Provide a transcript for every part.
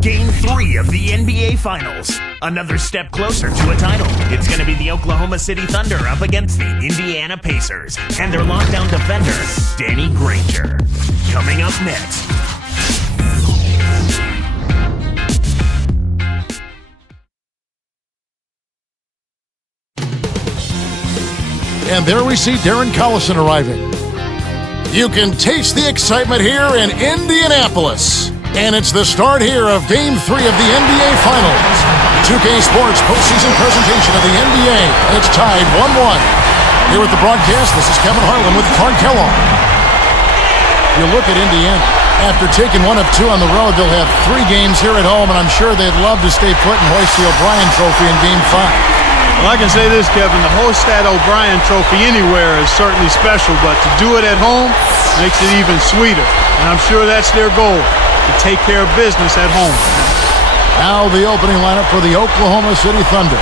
Game 3 of the NBA Finals. Another step closer to a title. It's going to be the Oklahoma City Thunder up against the Indiana Pacers and their lockdown defender, Danny Granger. Coming up next. And there we see Darren Collison arriving. You can taste the excitement here in Indianapolis. And it's the start here of Game 3 of the NBA Finals. 2K Sports postseason presentation of the NBA. It's tied 1-1. Here with the broadcast, this is Kevin Harlan with Clark Kellogg. You look at Indiana. After taking 1 of 2 on the road, they'll have 3 games here at home, and I'm sure they'd love to stay put and hoist the O'Brien Trophy in Game 5. Well, I can say this, Kevin, to host that O'Brien Trophy anywhere is certainly special, but to do it at home makes it even sweeter. And I'm sure that's their goal, to take care of business at home. Now the opening lineup for the Oklahoma City Thunder.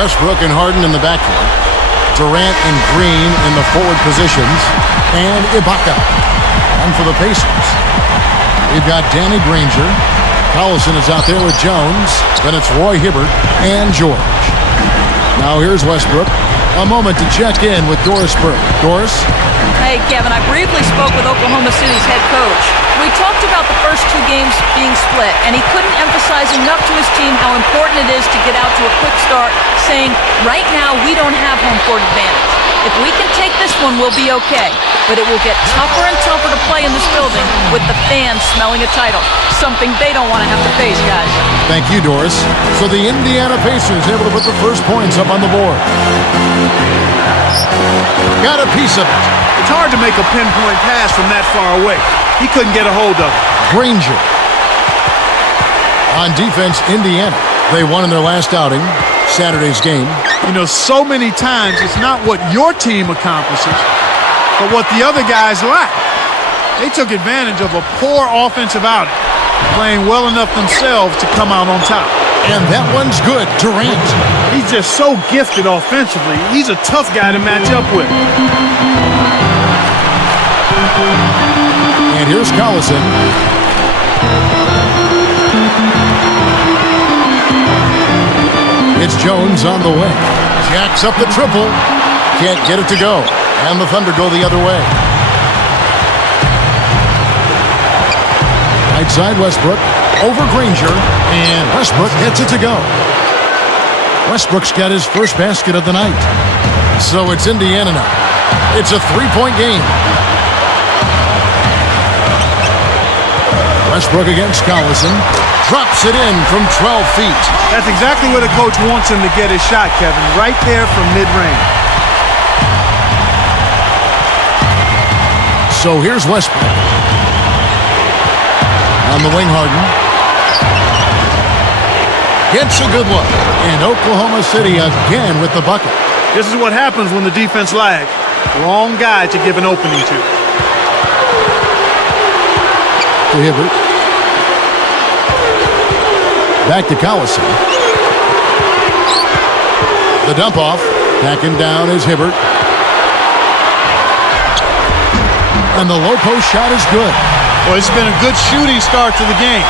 Westbrook and Harden in the backcourt. Durant and Green in the forward positions. And Ibaka on for the Pacers. We've got Danny Granger. Collison is out there with Jones. Then it's Roy Hibbert and George. Now here's Westbrook. A moment to check in with Doris Burke. Doris? Hey, Kevin, I briefly spoke with Oklahoma City's head coach. We talked about the first 2 games being split, and he couldn't emphasize enough to his team how important it is to get out to a quick start, saying, right now we don't have home court advantage. If we can take this one, we'll be okay. But it will get tougher and tougher to play in this building with the fans smelling a title, something they don't want to have to face, guys. Thank you, Doris. So the Indiana Pacers able to put the first points up on the board. Got a piece of it. It's hard to make a pinpoint pass from that far away. He couldn't get a hold of it. Granger. On defense, Indiana. They won in their last outing, Saturday's game. You know, so many times it's not what your team accomplishes, but what the other guys lack. They took advantage of a poor offensive outing, playing well enough themselves to come out on top. And that one's good, Durant. He's just so gifted offensively. He's a tough guy to match up with. And here's Collison. It's Jones on the way. Jacks up the triple. Can't get it to go. And the Thunder go the other way. Right side, Westbrook. Over Granger. And Westbrook gets it to go. Westbrook's got his first basket of the night. So it's Indiana now. It's a 3-point game. Westbrook against Collison. Drops it in from 12 feet. That's exactly where the coach wants him to get his shot, Kevin. Right there from mid-range. So here's Westbrook. On the wing, Harden. Gets a good look. And Oklahoma City again with the bucket. This is what happens when the defense lags. Wrong guy to give an opening to. To Hibbert. Back to Collison. The dump off. Backing down is Hibbert. And the low post shot is good. Well, it's been a good shooting start to the game.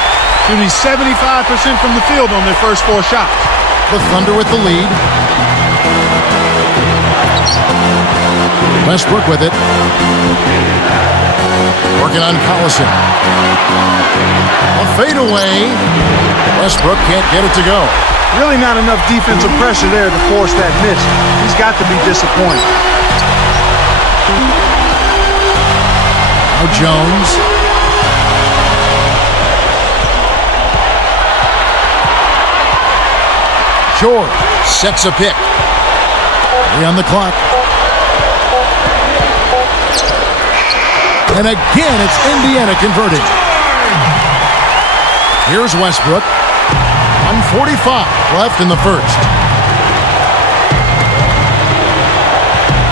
Shooting 75% from the field on their first 4 shots. The Thunder with the lead. Westbrook with it. Working on Collison. A fadeaway. Westbrook can't get it to go. Really not enough defensive pressure there to force that miss. He's got to be disappointed. Now Jones. George sets a pick. 3 on the clock. And again, it's Indiana converting. Here's Westbrook. 1:45 left in the first.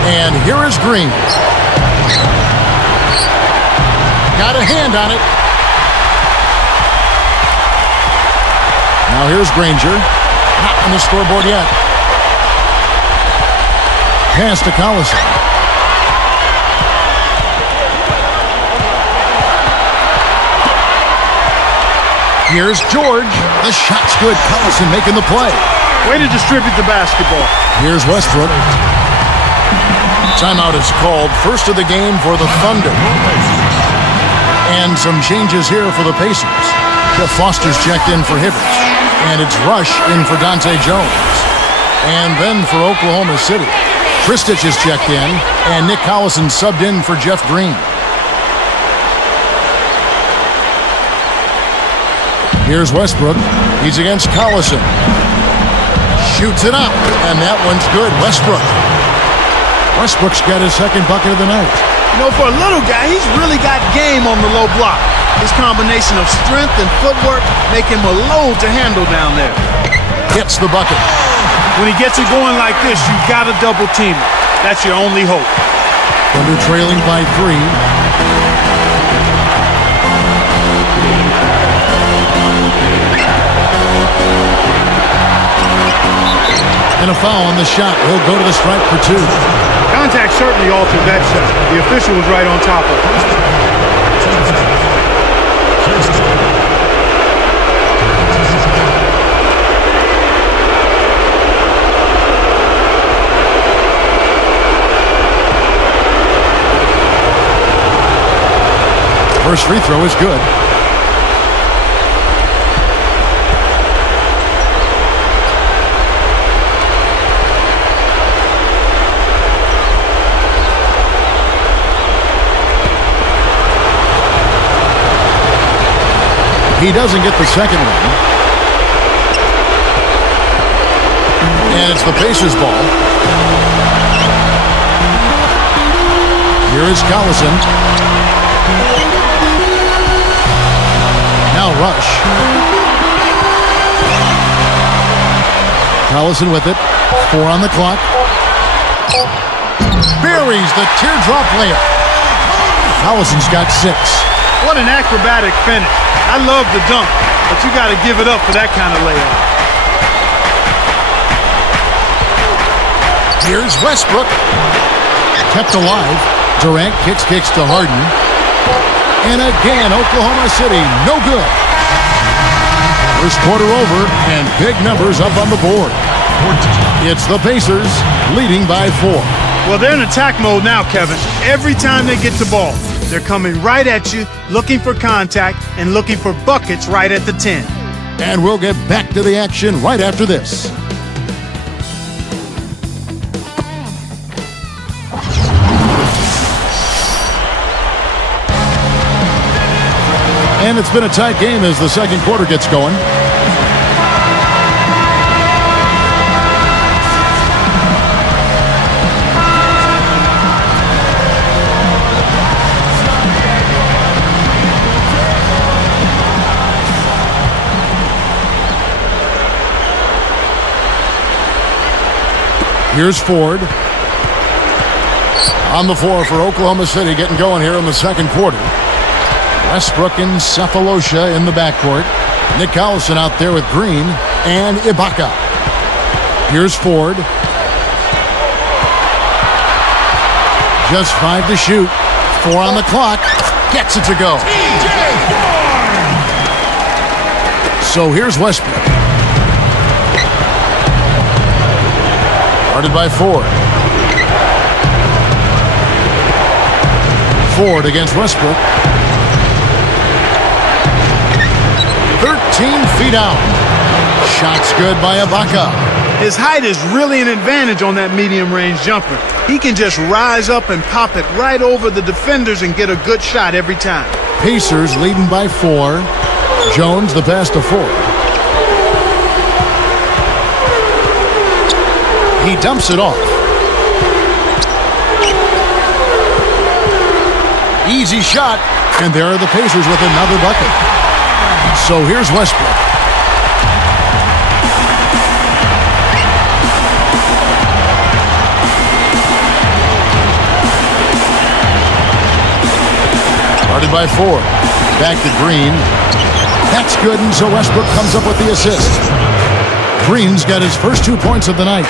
And here is Green. Got a hand on it. Now here's Granger. Not on the scoreboard yet. Pass to Collison. Here's George. The shot's good. Collison making the play. Way to distribute the basketball. Here's Westbrook. Timeout is called. First of the game for the Thunder. And some changes here for the Pacers. Jeff Foster's checked in for Hibbert. And it's Rush in for Dante Jones. And then for Oklahoma City, Kristich is checked in, and Nick Collison subbed in for Jeff Green. Here's Westbrook. He's against Collison. Shoots it up, and that one's good. Westbrook's got his second bucket of the night. You know, for a little guy, he's really got game on the low block. His combination of strength and footwork make him a load to handle down there. Hits the bucket. When he gets it going like this, you got to double team him. That's your only hope. Thunder trailing by 3. And a foul on the shot. He'll go to the stripe for 2. Contact certainly altered that shot. The official was right on top of it. First free throw is good. He doesn't get the second one. And it's the Pacers ball. Here is Collison. Now Rush. Collison with it. 4 on the clock. Buries the teardrop layup. Collison's got 6. What an acrobatic finish. I love the dunk, but you got to give it up for that kind of layup. Here's Westbrook. Kept alive. Durant kicks to Harden. And again, Oklahoma City, no good. First quarter over, and big numbers up on the board. It's the Pacers leading by 4. Well, they're in attack mode now, Kevin. Every time they get the ball, they're coming right at you, looking for contact, and looking for buckets right at the 10. And we'll get back to the action right after this. And it's been a tight game as the second quarter gets going. Here's Ford. On the floor for Oklahoma City, getting going here in the second quarter. Westbrook and Cephalosha in the backcourt. Nick Collison out there with Green and Ibaka. Here's Ford. Just 5 to shoot. 4 on the clock. Gets it to go. So here's Westbrook. Guarded by Ford. Ford against Westbrook. 13 feet out. Shot's good by Ibaka. His height is really an advantage on that medium-range jumper. He can just rise up and pop it right over the defenders and get a good shot every time. Pacers leading by 4. Jones the pass to Ford. He dumps it off. Easy shot, and there are the Pacers with another bucket. So here's Westbrook. Guarded by Ford. Back to Green. That's good, and so Westbrook comes up with the assist. Green's got his first 2 points of the night.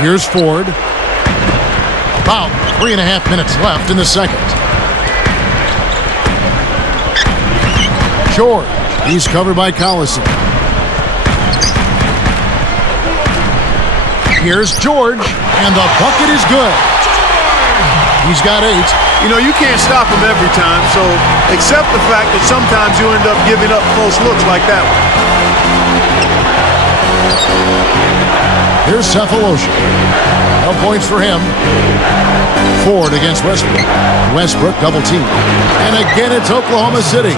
Here's Ford. about 3.5 minutes left in the second. George, he's covered by Collison. Here's George, and the bucket is good. He's got 8. You know, you can't stop him every time, so accept the fact that sometimes you end up giving up close looks like that one. Here's Cephalosha. No points for him. Ford against Westbrook. Westbrook double team. And again, it's Oklahoma City.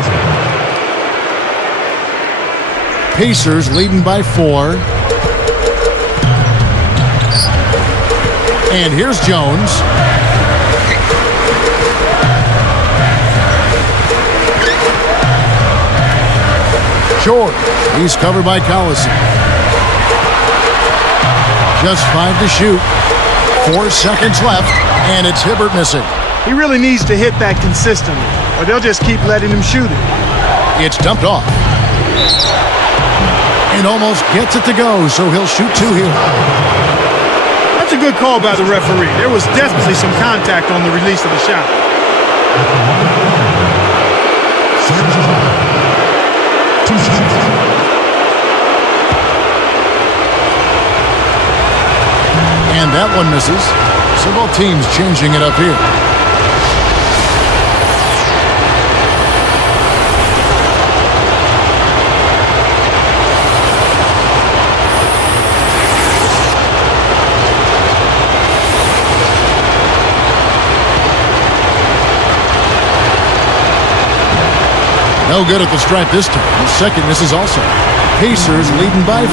Pacers leading by 4. And here's Jones. George, he's covered by Collison. Just 5 to shoot. 4 seconds left, and it's Hibbert missing. He really needs to hit that consistently, or they'll just keep letting him shoot it. It's dumped off. And almost gets it to go, so he'll shoot 2 here. That's a good call by the referee. There was definitely some contact on the release of the shot. And that one misses. So both teams changing it up here. No good at the stripe this time. The second misses also. Pacers leading by 4.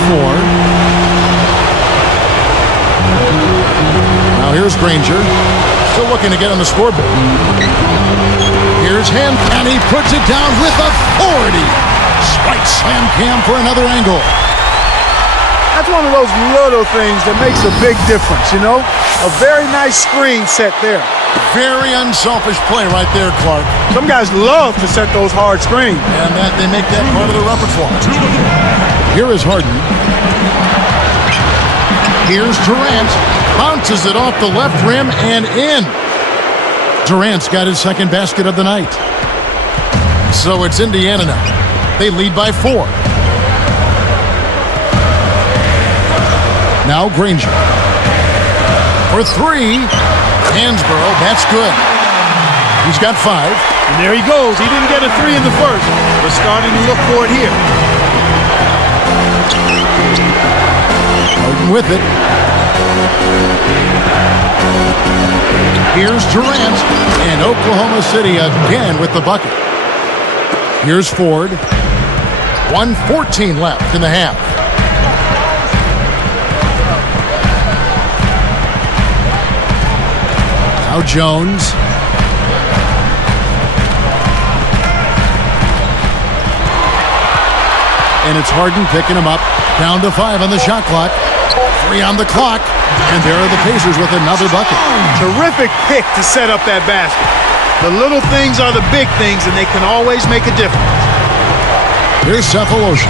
Now here's Granger. Still looking to get on the scoreboard. Here's him, and he puts it down with authority. Spike slam cam for another angle. That's one of those little things that makes a big difference, you know? A very nice screen set there. Very unselfish play right there, Clark. Some guys love to set those hard screens. And that they make that part of the repertoire. Here is Harden. Here's Durant. Bounces it off the left rim and in. Durant's got his second basket of the night. So it's Indiana now. They lead by 4. Now Granger. For 3. Hansborough, that's good. He's got 5. And there he goes. He didn't get a 3 in the first, but starting to look for it here. Harden with it. Here's Durant, and Oklahoma City again with the bucket. Here's Ford. 1:14 left in the half. Now Jones. And it's Harden picking him up. Down to 5 on the shot clock. 3 on the clock. And there are the Pacers with another bucket. Terrific pick to set up that basket. The little things are the big things, and they can always make a difference. Here's Cephalosha.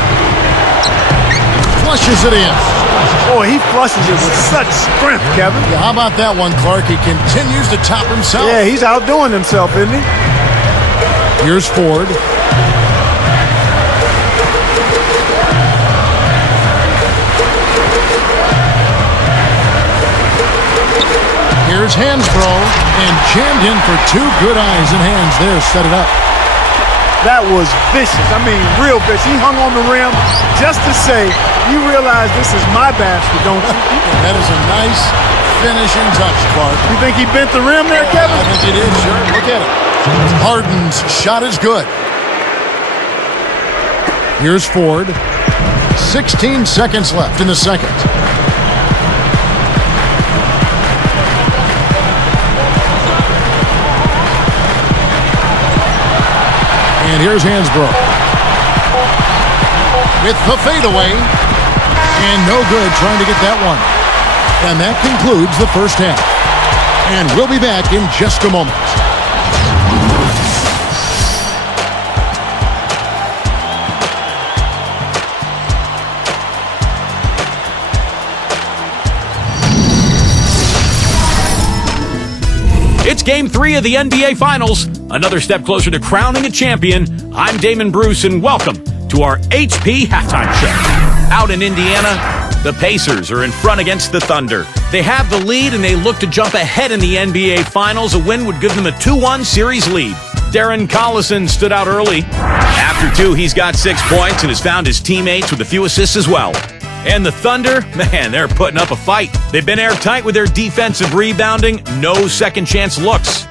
Flushes it in. Boy, he flushes it with such strength, Kevin. Yeah, how about that one, Clark? He continues to top himself. Yeah, he's outdoing himself, isn't he? Here's Ford. Here's Hansbrough, and jammed in for 2 good eyes and hands there. Set it up. That was vicious. I mean, real vicious. He hung on the rim just to say, you realize this is my basket, don't you? That is a nice finishing touch, Clark. You think he bent the rim there, Kevin? I think he did, sure. Look at it. Harden's shot is good. Here's Ford. 16 seconds left in the second. And here's Hansbrough. With the fadeaway. And no good trying to get that one. And that concludes the first half. And we'll be back in just a moment. Game 3 of the NBA Finals. Another step closer to crowning a champion. I'm Damon Bruce, and welcome to our HP Halftime Show. Out in Indiana, the Pacers are in front against the Thunder. They have the lead, and they look to jump ahead in the NBA Finals. A win would give them a 2-1 series lead. Darren Collison stood out early. After 2, he's got 6 points and has found his teammates with a few assists as well. And the Thunder, man, they're putting up a fight. They've been airtight with their defensive rebounding. No second-chance looks.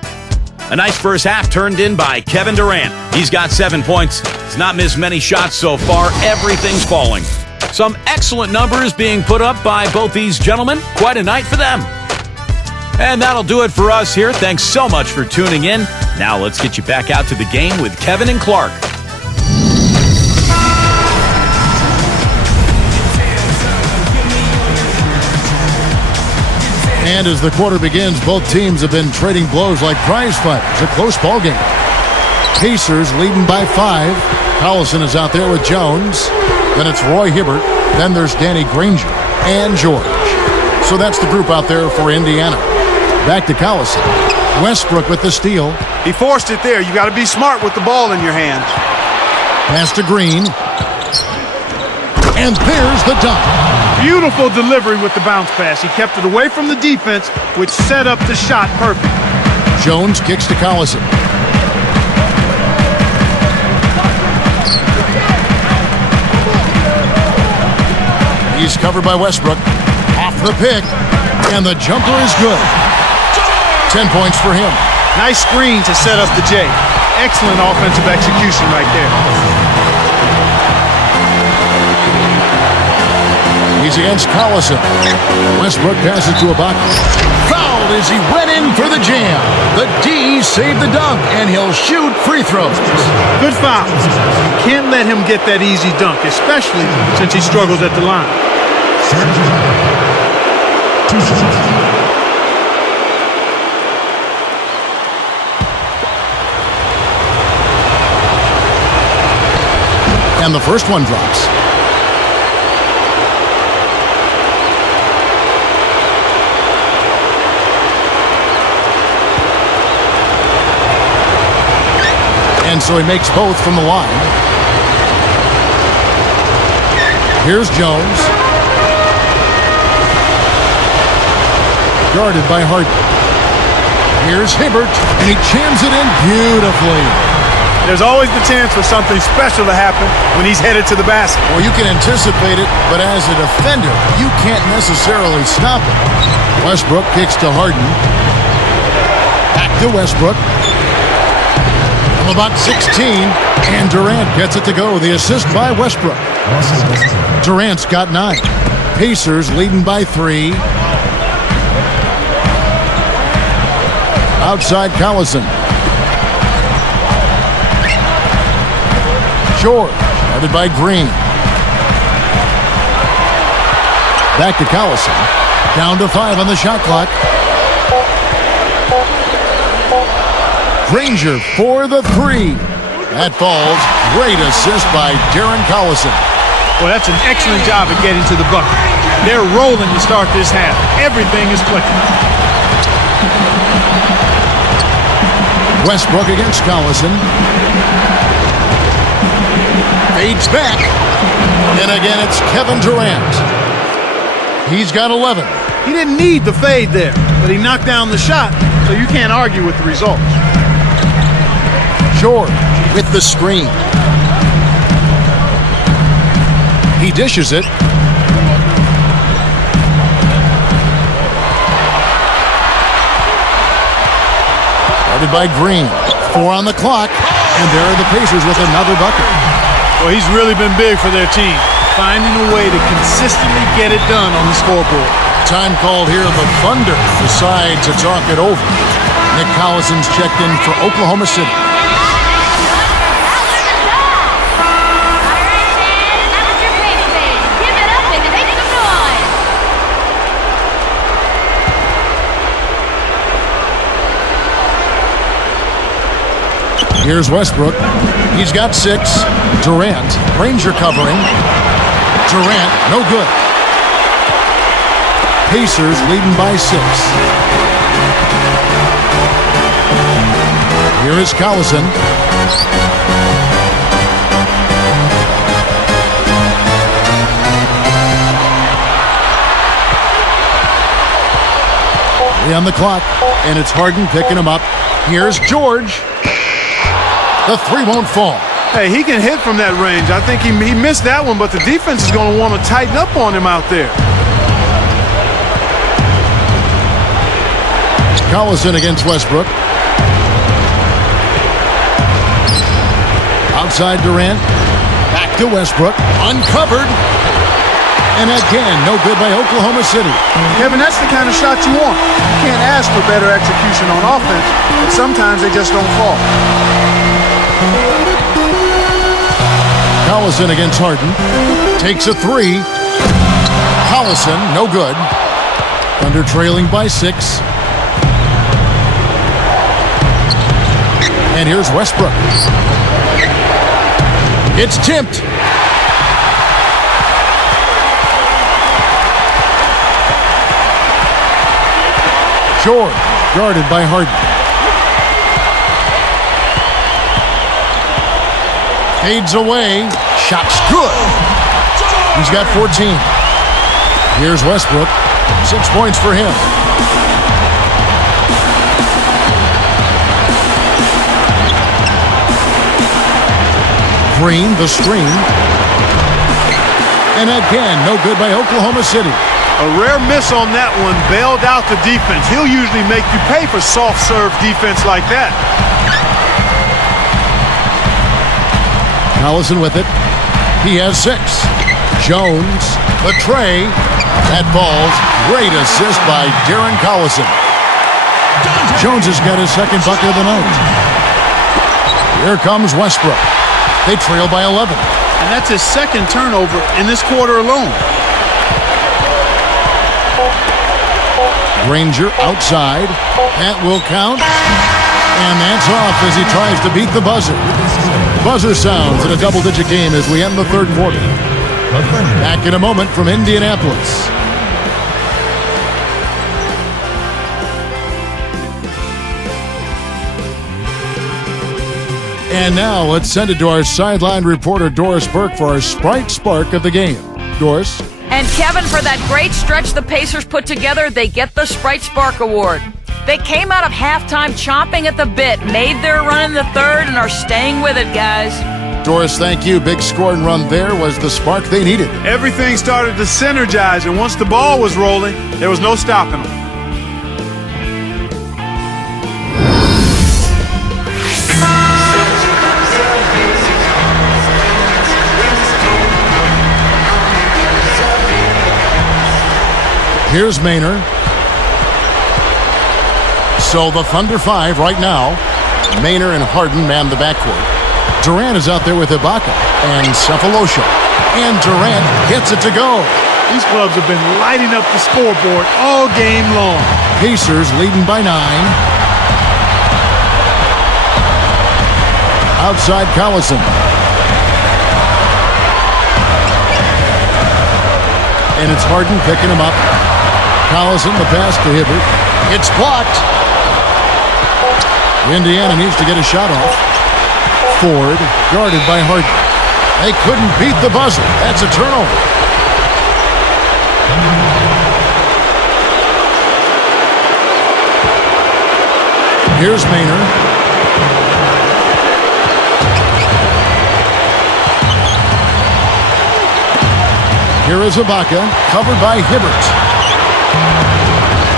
A nice first half turned in by Kevin Durant. He's got 7 points. He's not missed many shots so far. Everything's falling. Some excellent numbers being put up by both these gentlemen. Quite a night for them. And that'll do it for us here. Thanks so much for tuning in. Now let's get you back out to the game with Kevin and Clark. And as the quarter begins, both teams have been trading blows like prize fighters. A close ball game. Pacers leading by 5. Collison is out there with Jones. Then it's Roy Hibbert. Then there's Danny Granger and George. So that's the group out there for Indiana. Back to Collison. Westbrook with the steal. He forced it there. You got to be smart with the ball in your hands. Pass to Green. And there's the dunk. Beautiful delivery with the bounce pass. He kept it away from the defense, which set up the shot perfect. Jones kicks to Collison. He's covered by Westbrook. Off the pick. And the jumper is good. 10 points for him. Nice screen to set up the J. Excellent offensive execution right there. He's against Collison. Westbrook passes to Ibaka. Fouled as he went in for the jam. The D saved the dunk, and he'll shoot free throws. Good foul. You can't let him get that easy dunk, especially since he struggles at the line. And the first one drops. And so he makes both from the line. Here's Jones. Guarded by Harden. Here's Hibbert, and he jams it in beautifully. There's always the chance for something special to happen when he's headed to the basket. Well, you can anticipate it, but as a defender, you can't necessarily stop it. Westbrook kicks to Harden. Back to Westbrook. From about 16, and Durant gets it to go. The assist by Westbrook. Durant's got 9. Pacers leading by 3. Outside Collison. George, guarded by Green. Back to Collison. Down to 5 on the shot clock. Granger for the 3. That falls. Great assist by Darren Collison. Well, that's an excellent job at getting to the bucket. They're rolling to start this half. Everything is clicking. Westbrook against Collison. Fades back. And again, it's Kevin Durant. He's got 11. He didn't need the fade there, but he knocked down the shot, so you can't argue with the results. George with the screen. He dishes it. Guarded by Green. 4 on the clock, and there are the Pacers with another bucket. Well, he's really been big for their team, finding a way to consistently get it done on the scoreboard. Time called here. The Thunder decide to talk it over. Nick Collison's checked in for Oklahoma City. Here's Westbrook. He's got 6. Durant. Granger covering. Durant, no good. Pacers leading by 6. Here is Collison. On the clock, and it's Harden picking him up. Here's George. The three won't fall. Hey, he can hit from that range. I think he missed that one, but the defense is going to want to tighten up on him out there. Collison against Westbrook. Outside Durant. Back to Westbrook. Uncovered. And again, no good by Oklahoma City. Kevin, that's the kind of shot you want. You can't ask for better execution on offense, but sometimes they just don't fall. Collison against Harden. Takes a three. Collison, no good. Thunder trailing by 6. And here's Westbrook. It's tipped. George, guarded by Harden. Fades away. Shot's good. He's got 14. Here's Westbrook. 6 points for him. Green, the screen. And again, no good by Oklahoma City. A rare miss on that one bailed out the defense. He'll usually make you pay for soft serve defense like that. Collison with it. He has 6. Jones, the tray. That ball's great assist by Darren Collison. Jones has got his second bucket of the night. Here comes Westbrook. They trail by 11. And that's his second turnover in this quarter alone. Granger outside. That will count. And that's off as he tries to beat the buzzer. Buzzer sounds in a double-digit game as we end the third quarter. Back in a moment from Indianapolis. And now let's send it to our sideline reporter Doris Burke for our Sprite Spark of the game. Doris? And Kevin, for that great stretch the Pacers put together, they get the Sprite Spark Award. They came out of halftime chomping at the bit, made their run in the third, and are staying with it, guys. Doris, thank you. Big scoring run there was the spark they needed. Everything started to synergize, and once the ball was rolling, there was no stopping them. Here's Maynard. So the Thunder 5 right now. Maynard and Harden man the backcourt. Durant is out there with Ibaka and Cephalosha. And Durant gets it to go. These clubs have been lighting up the scoreboard all game long. Pacers leading by 9. Outside Collison. And it's Harden picking him up. Collison, the pass to Hibbert. It's blocked. Indiana needs to get a shot off. Ford, guarded by Harden. They couldn't beat the buzzer. That's a turnover. Here's Maynard. Here is Ibaka, covered by Hibbert.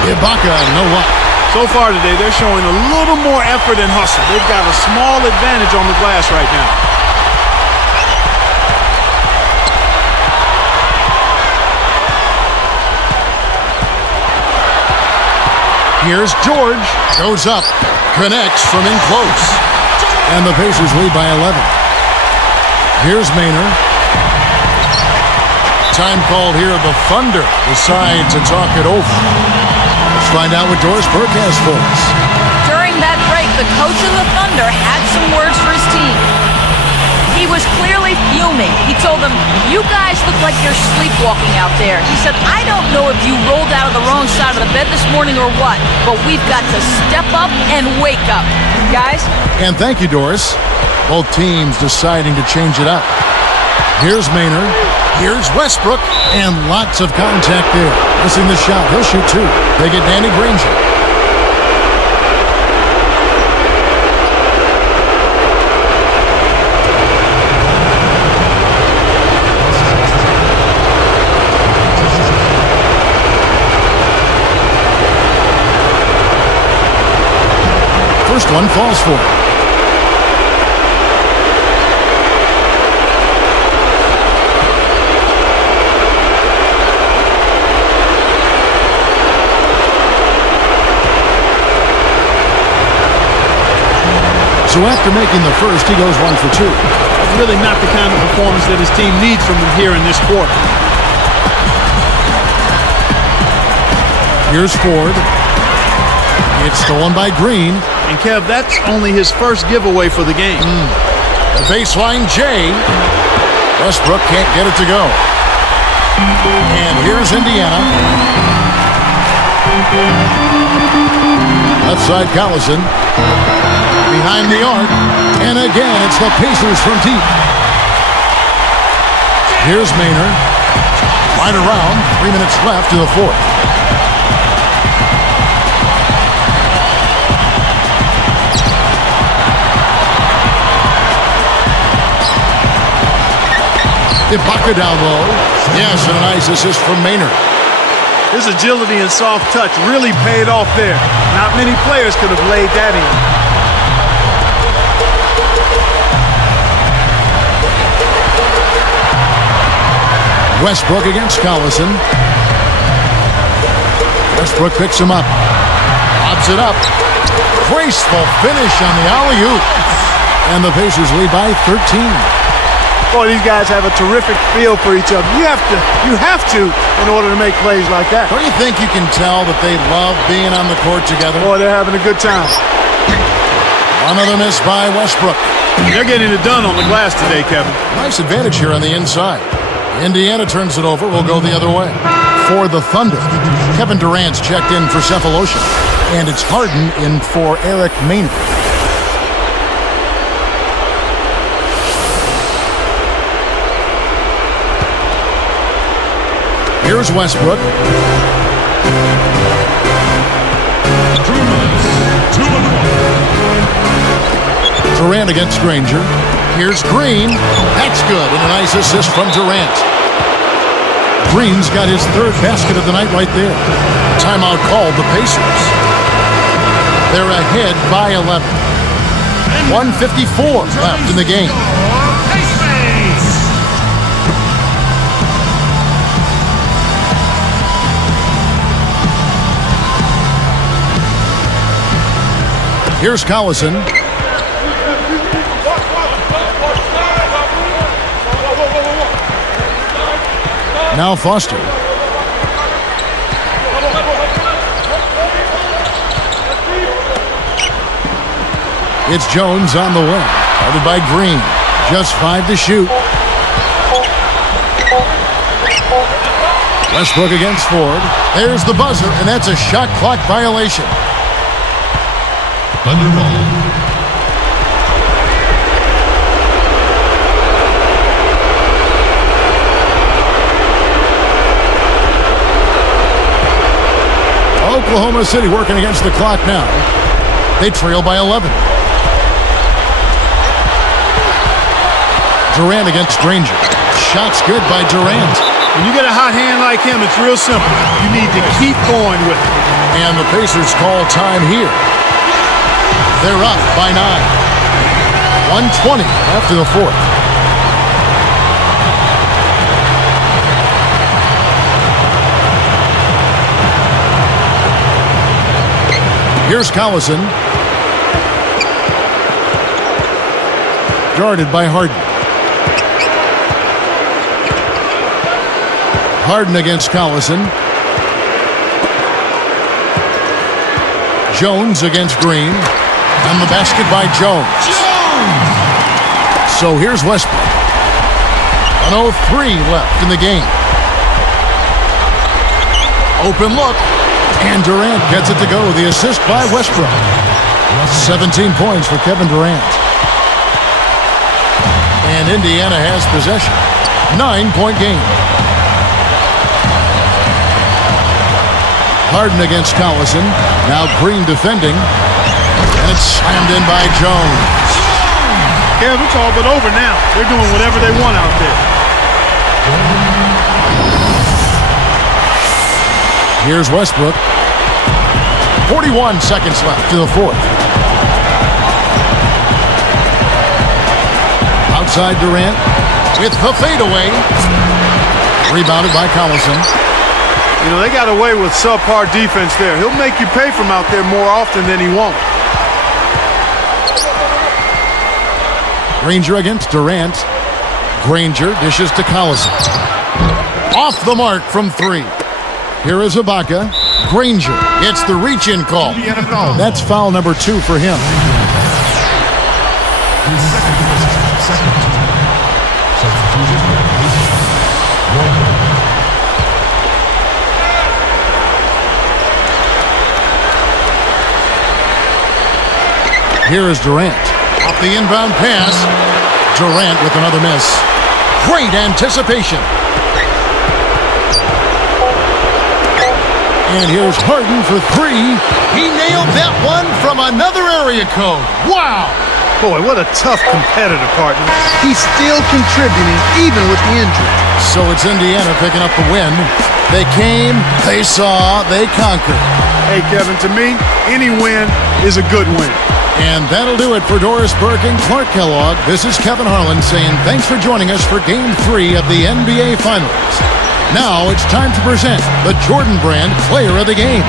Ibaka, no luck. So far today, they're showing a little more effort and hustle. They've got a small advantage on the glass right now. Here's George. Goes up. Connects from in close. And the Pacers lead by 11. Here's Maynard. Time called here. The Thunder decide to talk it over. Let's find out what Doris Burke has for us. During that break, the coach of the Thunder had some words for his team. He was clearly fuming. He told them, "You guys look like you're sleepwalking out there." He said, "I don't know if you rolled out of the wrong side of the bed this morning or what, but we've got to step up and wake up. Guys?" And thank you, Doris. Both teams deciding to change it up. Here's Maynard. Here's Westbrook. And lots of contact there. Missing the shot. He'll shoot two. They get Danny Granger. First one falls for him. So after making the first, he goes 1 for 2. It's really not the kind of performance that his team needs from him here in this quarter. Here's Ford. It's stolen by Green. And Kev, that's only his first giveaway for the game. The baseline Jay. Westbrook can't get it to go. And here's Indiana. Left side Collison. Behind the arc. And again, it's the Pacers from deep. Here's Maynard. Right around. 3 minutes left in the fourth. Ibaka down low. Yes, and a nice assist from Maynard. His agility and soft touch really paid off there. Not many players could have laid that in. Westbrook against Collison. Westbrook picks him up. Lobs it up. Graceful finish on the alley-oop. And the Pacers lead by 13. Boy, these guys have a terrific feel for each other. You have to in order to make plays like that. Don't you think you can tell that they love being on the court together? Boy, they're having a good time. Another miss by Westbrook. They're getting it done on the glass today, Kevin. Nice advantage here on the inside. Indiana turns it over. We'll go the other way. For the Thunder, Kevin Durant's checked in for Cephalosha. And it's Harden in for Eric Maynard. Here's Westbrook. 2 minutes, 2 and 1. Durant against Granger. Here's Green. That's good. And a nice assist from Durant. Green's got his third basket of the night right there. Timeout called the Pacers. They're ahead by 11. 1:54 left in the game. Here's Collison. Now Foster. It's Jones on the wing. Guarded by Green. Just 5 to shoot. Westbrook against Ford. There's the buzzer, and that's a shot clock violation. Thunder ball. Oklahoma City working against the clock now. They trail by 11. Durant against Granger. Shots good by Durant. When you get a hot hand like him, it's real simple. You need to keep going with it. And the Pacers call time here. They're up by 9. 1:20 after the fourth. Here's Collison. Guarded by Harden. Harden against Collison. Jones against Green. And the basket by Jones. So here's Westbrook. 1:03 left in the game. Open look. And Durant gets it to go. The assist by Westbrook. 17 points for Kevin Durant. And Indiana has possession. 9-point game. Harden against Collison. Now Green defending. And it's slammed in by Jones. Kev, it's all but over now. They're doing whatever they want out there. Here's Westbrook. 41 seconds left to the fourth. Outside Durant with the fadeaway. Rebounded by Collison. You know, they got away with subpar defense there. He'll make you pay from out there more often than he won't. Granger against Durant. Granger dishes to Collison. Off the mark from three. Here is Ibaka. Granger gets the reach-in call. That's foul number 2 for him. Here is Durant. Off the inbound pass. Durant with another miss. Great anticipation. And here's Harden for 3. He nailed that one from another area code. Wow! Boy, what a tough competitor, partner. He's still contributing, even with the injury. So it's Indiana picking up the win. They came, they saw, they conquered. Hey, Kevin, to me, any win is a good win. And that'll do it for Doris Burke and Clark Kellogg. This is Kevin Harlan saying thanks for joining us for Game 3 of the NBA Finals. Now it's time to present the Jordan Brand Player of the Game.